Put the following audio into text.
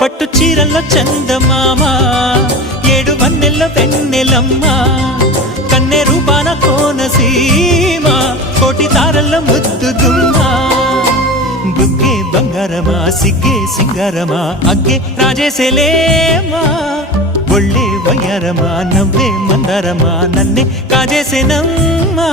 పట్టు చీరల్లో చందమామ ఏడు వన్నెల్లో వెన్నెలమ్మ కన్నె రూపాన కోనసీమ కోటి తారల్లో ముద్దు గుమ్మ బుగ్గే బంగారమా సిగ్గే సింగారమా అగ్గే రాజేసేలేమా ఒళ్ళే వయ్యారమా నవ్వే మందారమా నన్నే కాజేసేనమ్మా